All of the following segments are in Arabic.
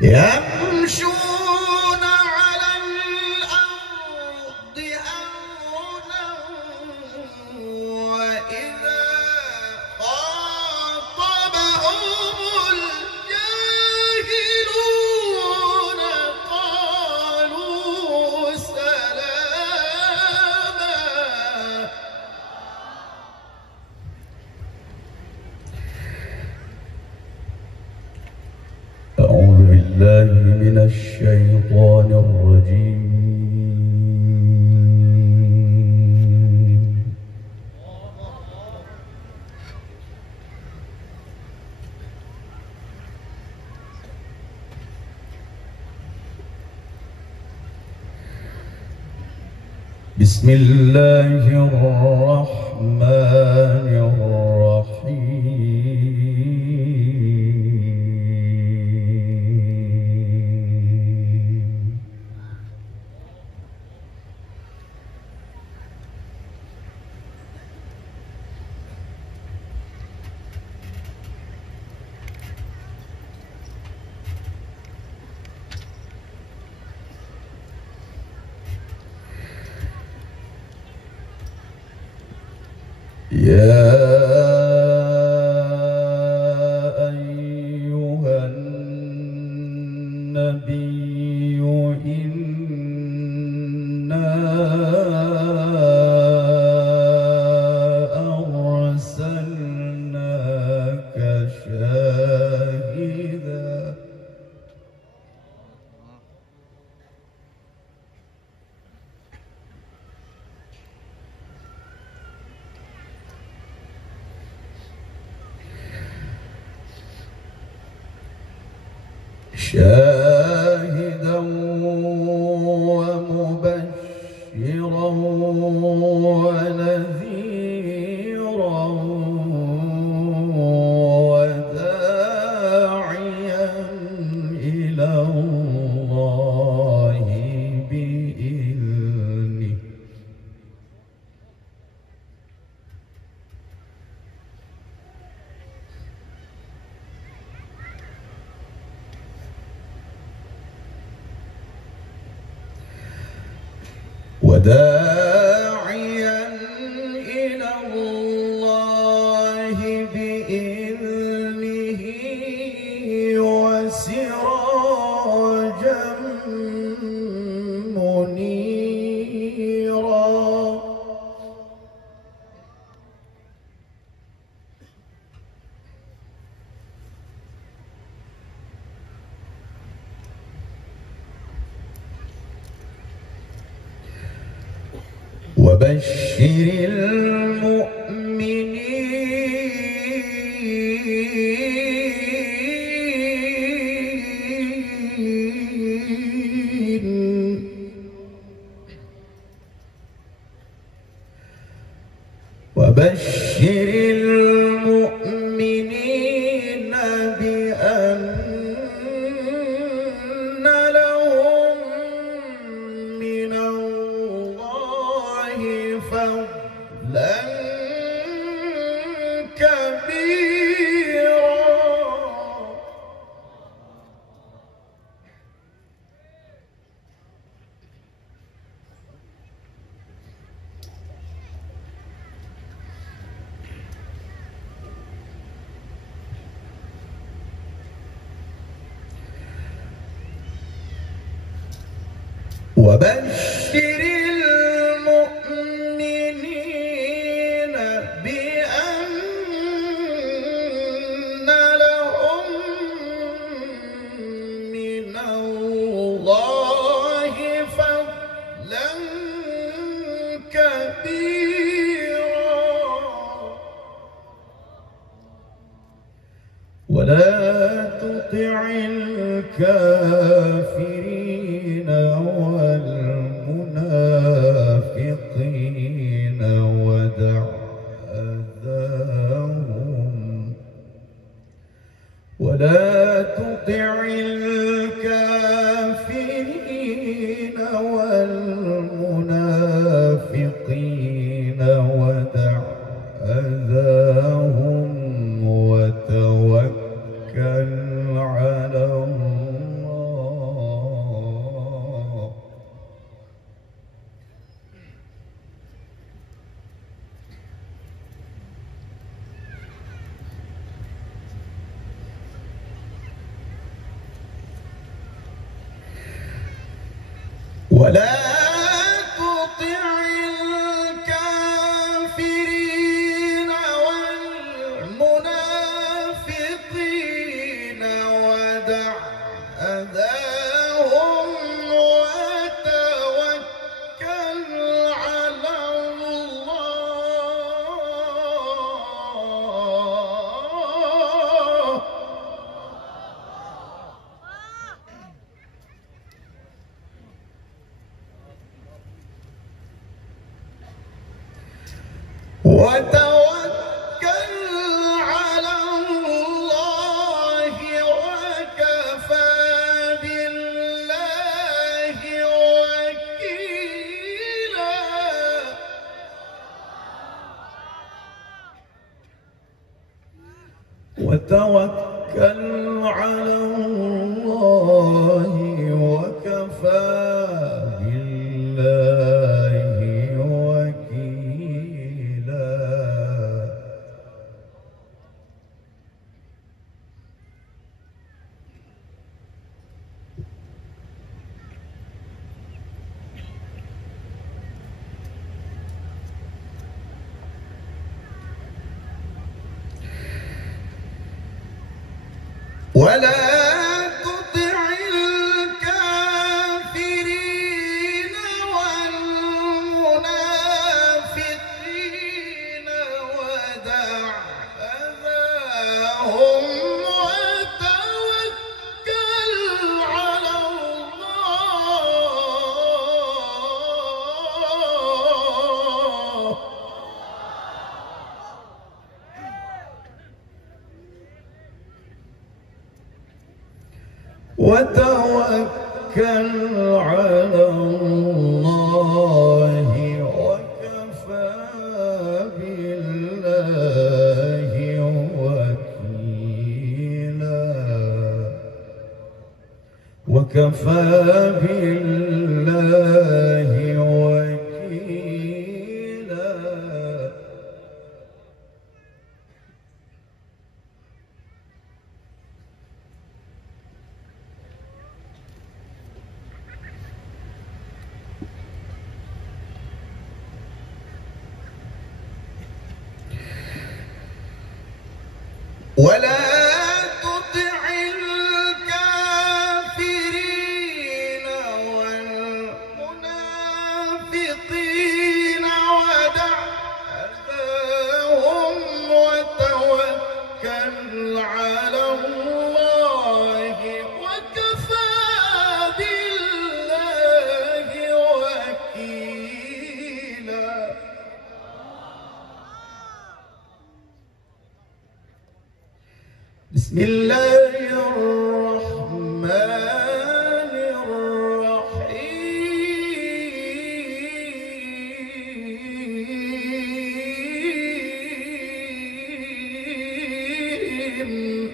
يمشون على الأرض هونا وإذا خاطبهم الجاهلون قالوا سلاما. أعوذ بالله من الشيطان الرجيم. بسم الله الرحمن الرحيم. يا أيها النبي إنا أرسلناك شاهدا ومبشرا ونذيرا وداعيا إلى الله بإذنه وداعيا إلى الله بإذنه وسراجا منيرا. وبشر المؤمنين وبشر المؤمنين بأن لهم من الله فضلا كبيرا. وبشر المؤمنين بأن لهم من الله فضلا كبيرا. ولا تطع الكافرين والمنافقين ودع أذاهم. ولا تطع الكافرين والمنافقين ودع أذاهم وتوكل على الله ولا تطع الكافرين والمنافقين ودع أذاهم وتوكل على الله. وتوكل على الله وكفى بالله وكيلا. وتوكل على الله وكفى بالله وكيلا. ولا تطع الكافرين والمنافقين ودع أذاهم وتوكل على الله. وتوكل على الله وكفى بالله وكيلا. وكفى بالله وكيلا. ولا تطع الكافرين والمنافقين ودع أذاهم وتوكل على الله وكفى بالله وكيلا. بسم الله الرحمن الرحيم.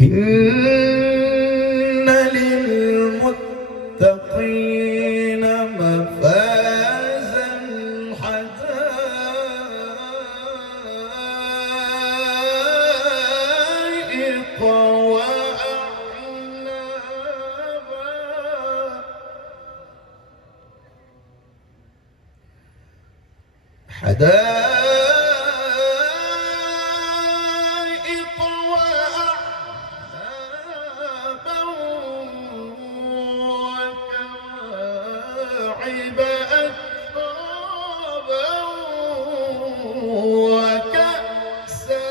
إن للمتقين مفازا حدائق وأعنابا. حدائق وأعنابا وكواعب أترابا وكأسا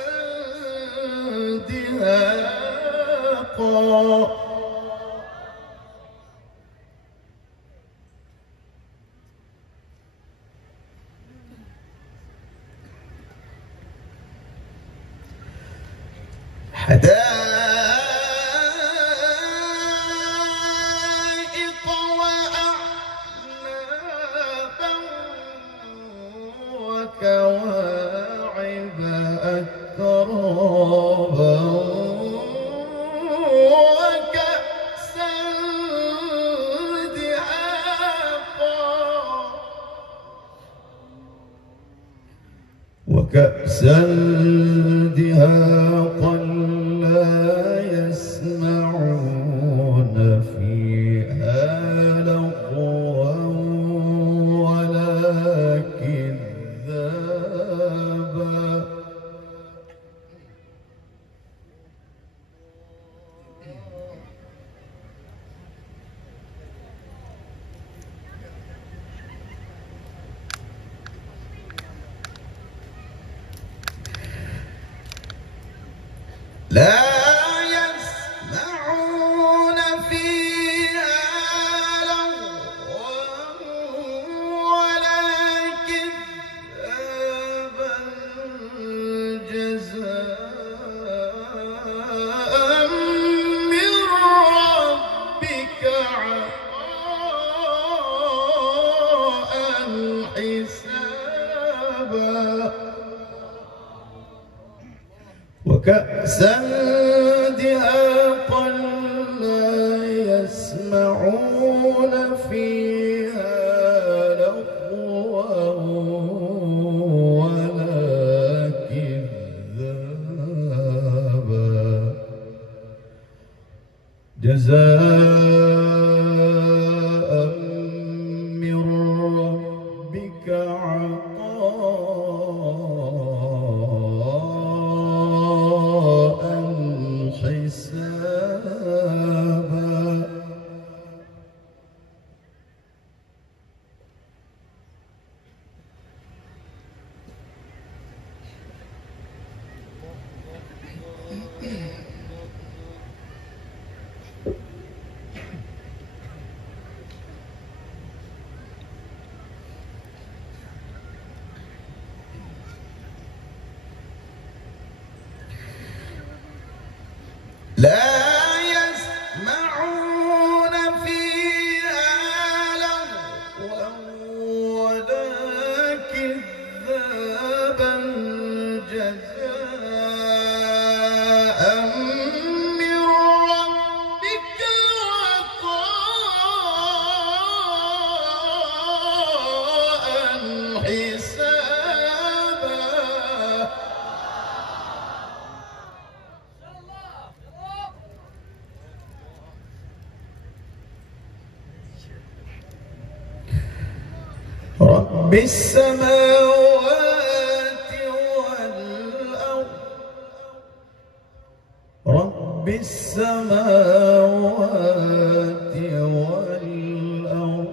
دهاقا. حدائق وأعنابا وكواعب أترابا وكأسا وكأسا دهاقا لا يسمعون فيها لغوا ولا كذابا لا يسمعون فيها لغوا ولا كذابا جزاء من ربك عطاء حسابا وكأسا دهاقا لا يسمعون فيها لغوا ولا كذابا جزاء من ربك عطاء حسابا لا يسمعون فيها لغوا ولا كذابا جزاء من ربك عطاء حسابا رب السماوات والأرض رب السماوات والأرض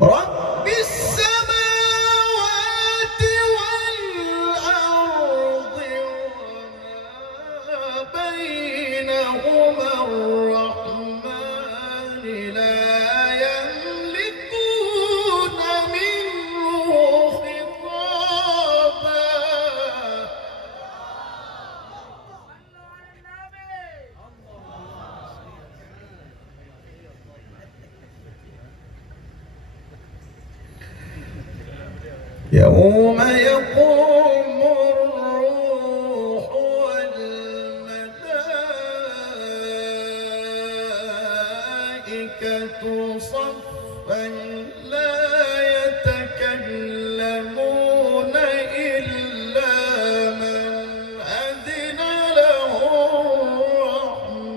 رب السماوات والأرض وما بينهما الرحمن لا يملكون منه خطابا يوم يقوم الروح والملائكة صفا لا يتكلمون إلا من أذن له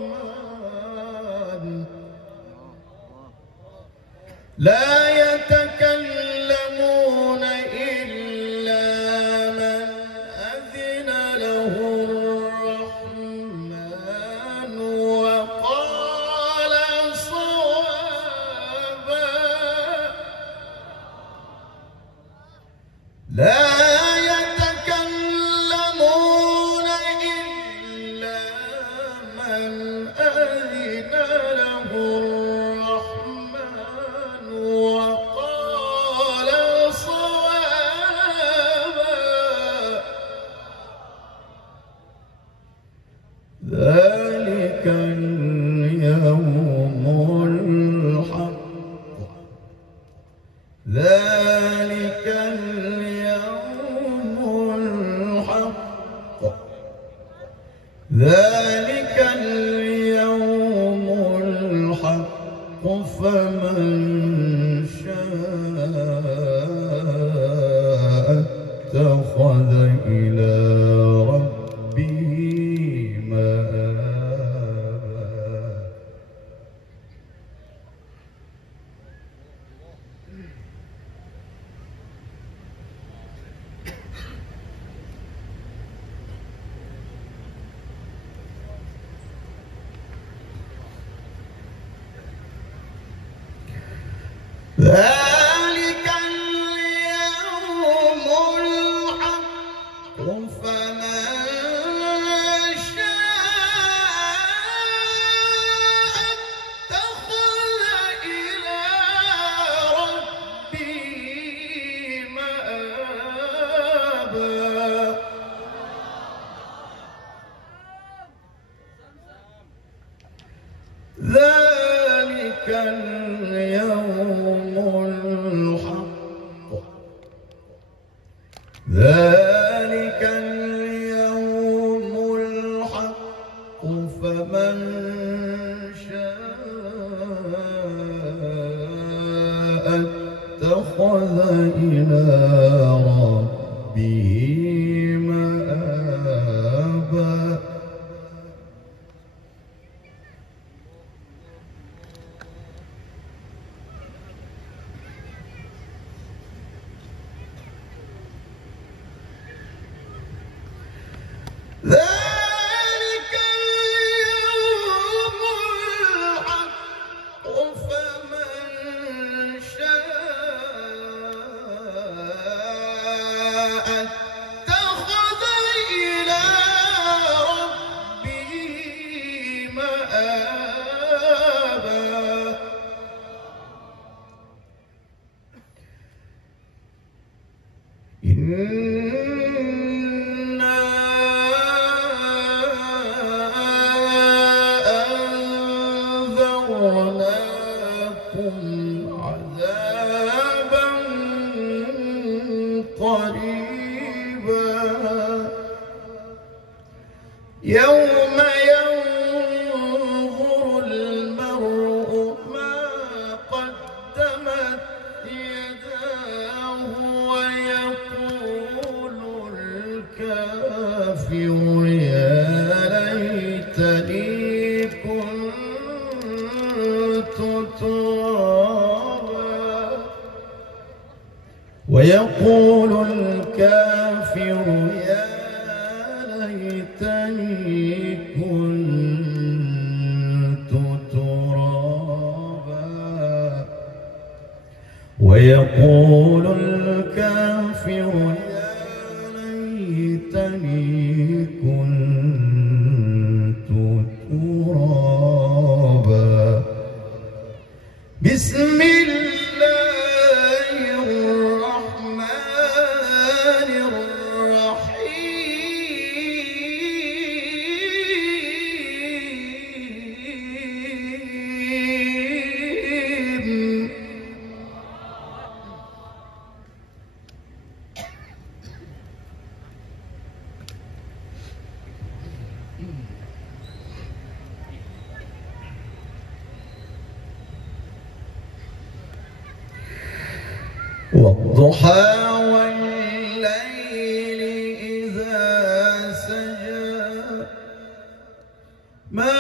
الرحمن لا يتكلمون إلا من أذن له الرحمن وقال صوابا لا يتكلمون إلا من أذن له الرحمن وقال صوابا ذلك اليوم الحق ذلك اليوم ذلك اليوم الحق ذلك اليوم الحق فمن شاء اتخذ إلى ربه مآبا ذلك اليوم الحق فمن شاء اتخذ إلى ربه مآبا عذابا قريبا يوم ينظر المرء ما قدمت يداه ويقول الكافر يا ليتني كنت ترابا ويقول الكافر يا ليتني كنت ترابا ويقول الكافر يا ليتني كنت ترابا بسم الله الرحمن الرحيم والضحى والليل إذا سجى ما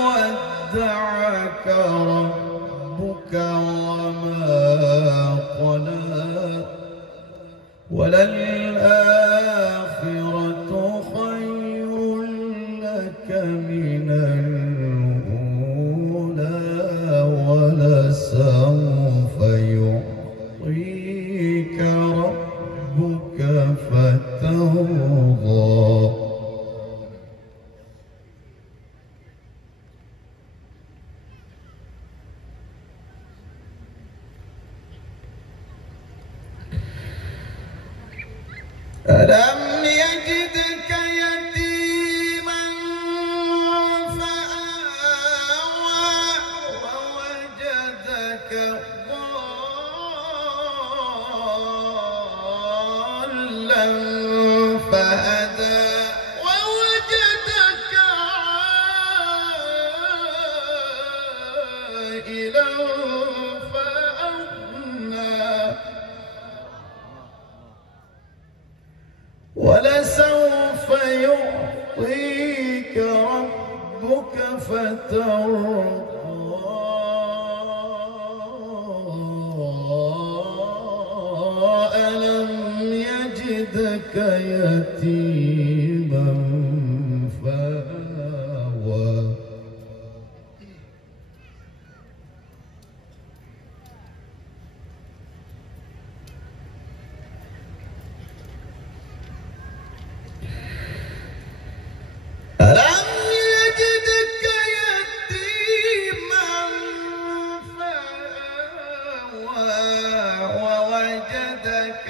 ودعك ربك وما قلى وللآخرة خير لك من الأولى ولسوف يعطيك ربك فترضى ألم يجدك يتيما فآوى ووجدك ضالا فهدى ووجدك عائلا فأغنى ولسوف يعطيك ربك فترضى ألم يجدك يتيما فآوى ووجدك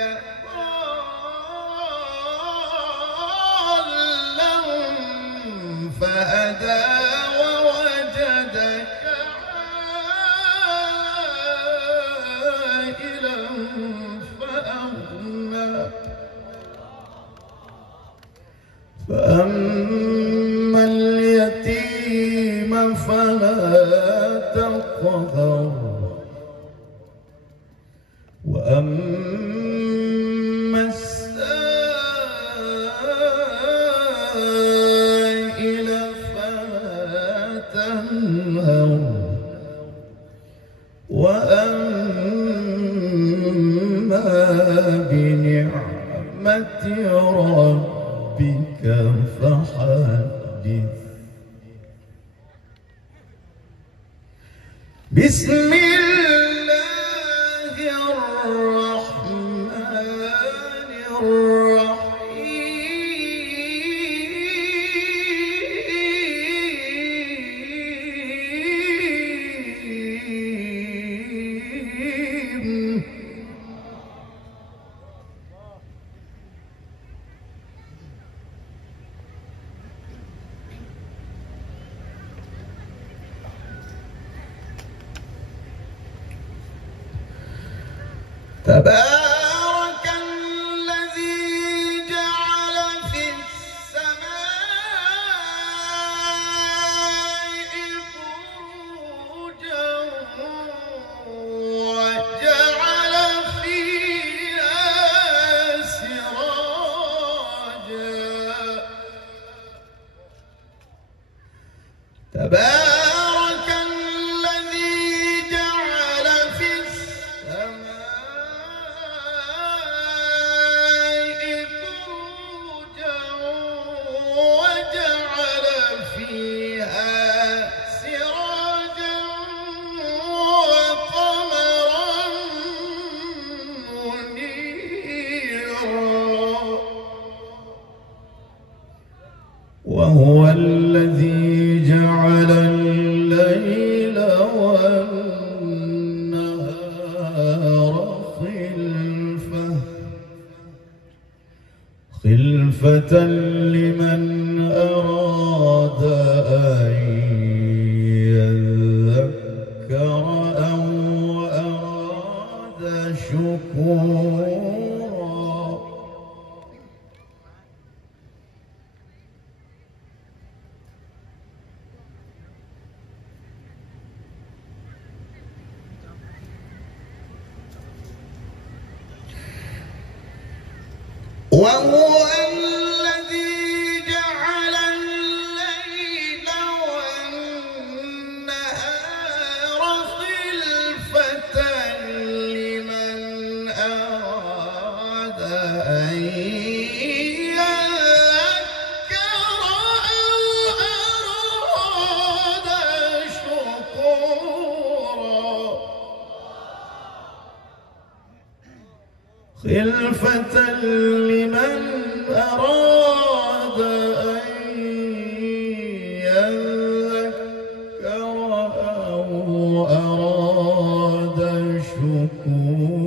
ضالا فهدى ووجدك عائلا فأغنى فأما اليتيم فلا تقهر وأما السائل فلا تنهر وأما بنعمة ربك فحدث. بسم الله الرحمن الرحيم. تبارك الذي جعل في السماء بروجا وجعل فيها سراجا. تبارك الذي جعل في السماء بروجا وجعل فيها سراجا وقمرا منيرا. وهو الذي جعل الليل والنهار خلفة لمن أراد أن يذكر أو أراد شكورا. وهو الذي جعل الليل والنهار خلفة لمن أراد أن يذكر أو أراد شكورا. خلفة لمن أراد أن يذكر أو أراد شكورا.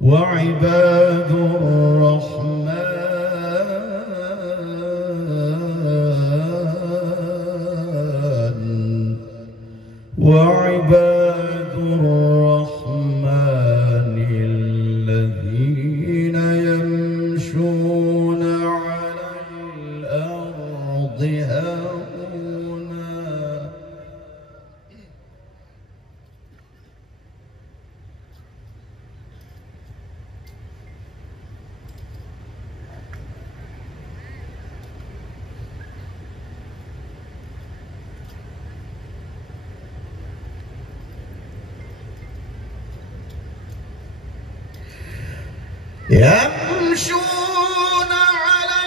وعباد الرحمن الذين يمشون على الأرض هونا يمشون على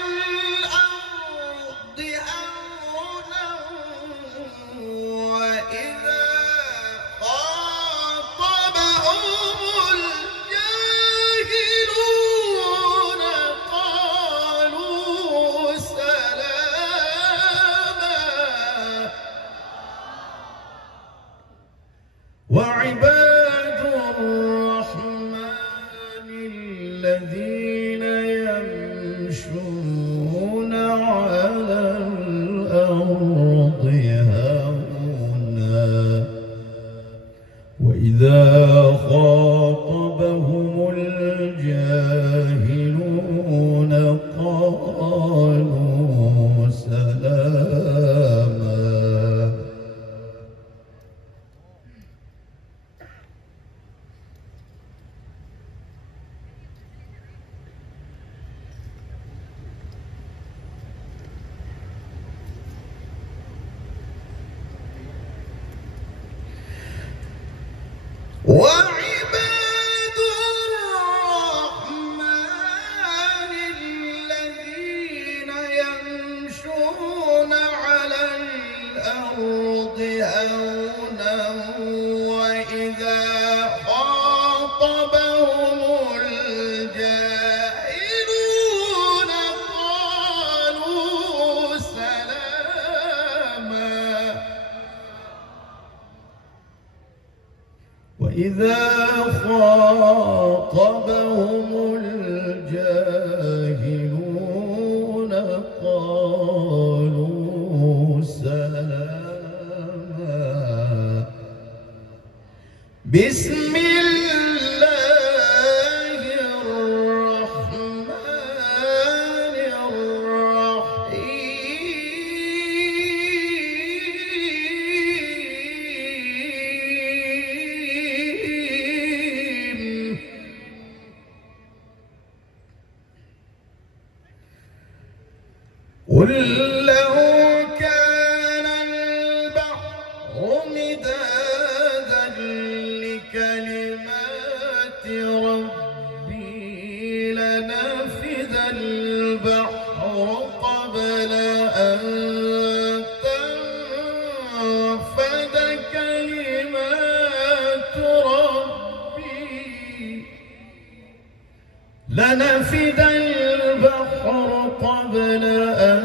الأرض هونا وإذا خاطبهم الجاهلون قالوا سلاما. وعباد الذين يمشون على الأرض هونا وإذا خاطبهم الجاهلون قالوا سلاما. وعباد الرحمن الذين يمشون على الأرض هونا وإذا خاطبهم الجاهلون قالوا سلاما. وإذا خاطبهم الجاهلون قالوا سلاما. بسم الله الرحمن الرحيم. قل لو كان البحر مدادا لكلمات ربي لنفد البحر قبل أن تنفد كلمات ربي. لنفد البحر قبل أن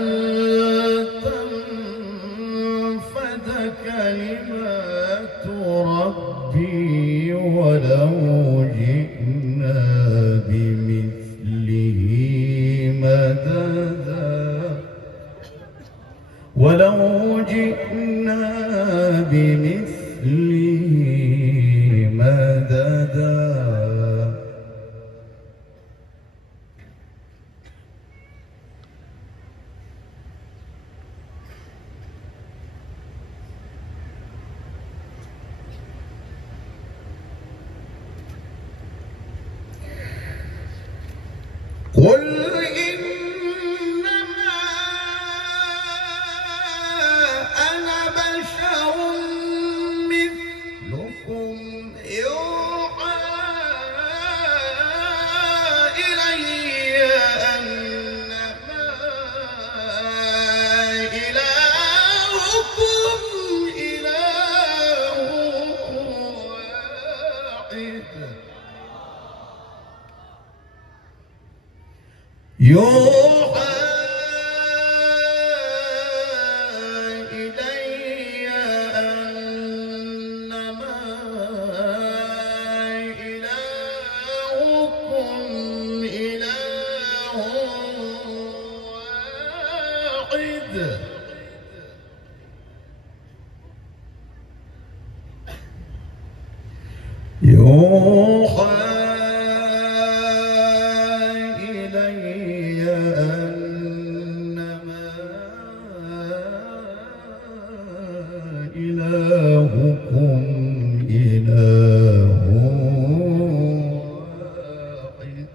تنفد كلمات ربي ولو جئنا بمثله مددا. ولو جئنا بمثله مددا. قل إنما أنا بشر مثلكم يوحى إلي أنما إلهكم إله واحد. يوحى إلي أنما إلهكم إله واحد. يوحى أنما إلهكم إله واحد.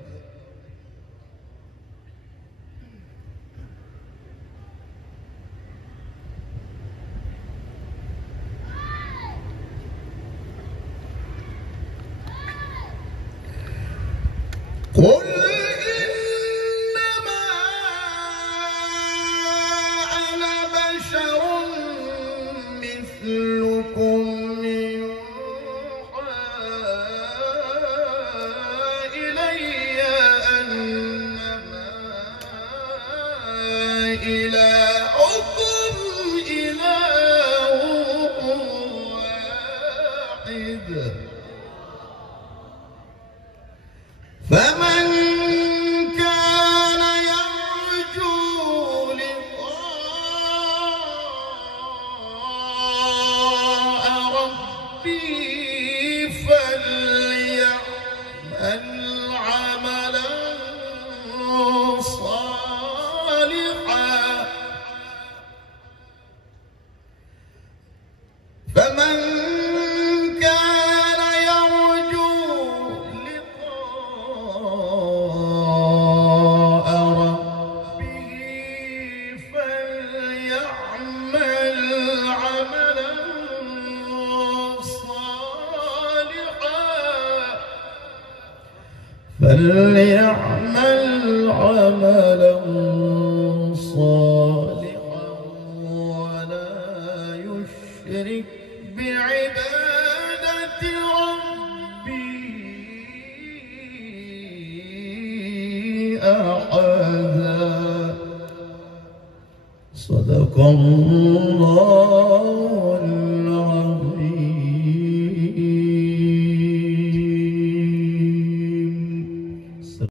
قل إنما أنا بشر مثلكم يوحى إلي أنما إلهكم إله واحد. فمن عملا صالحا فمن كان يرجو لقاء ربه فليعمل عملا صالحا ولا يشرك بعبادة ربه أحدا. صدق الله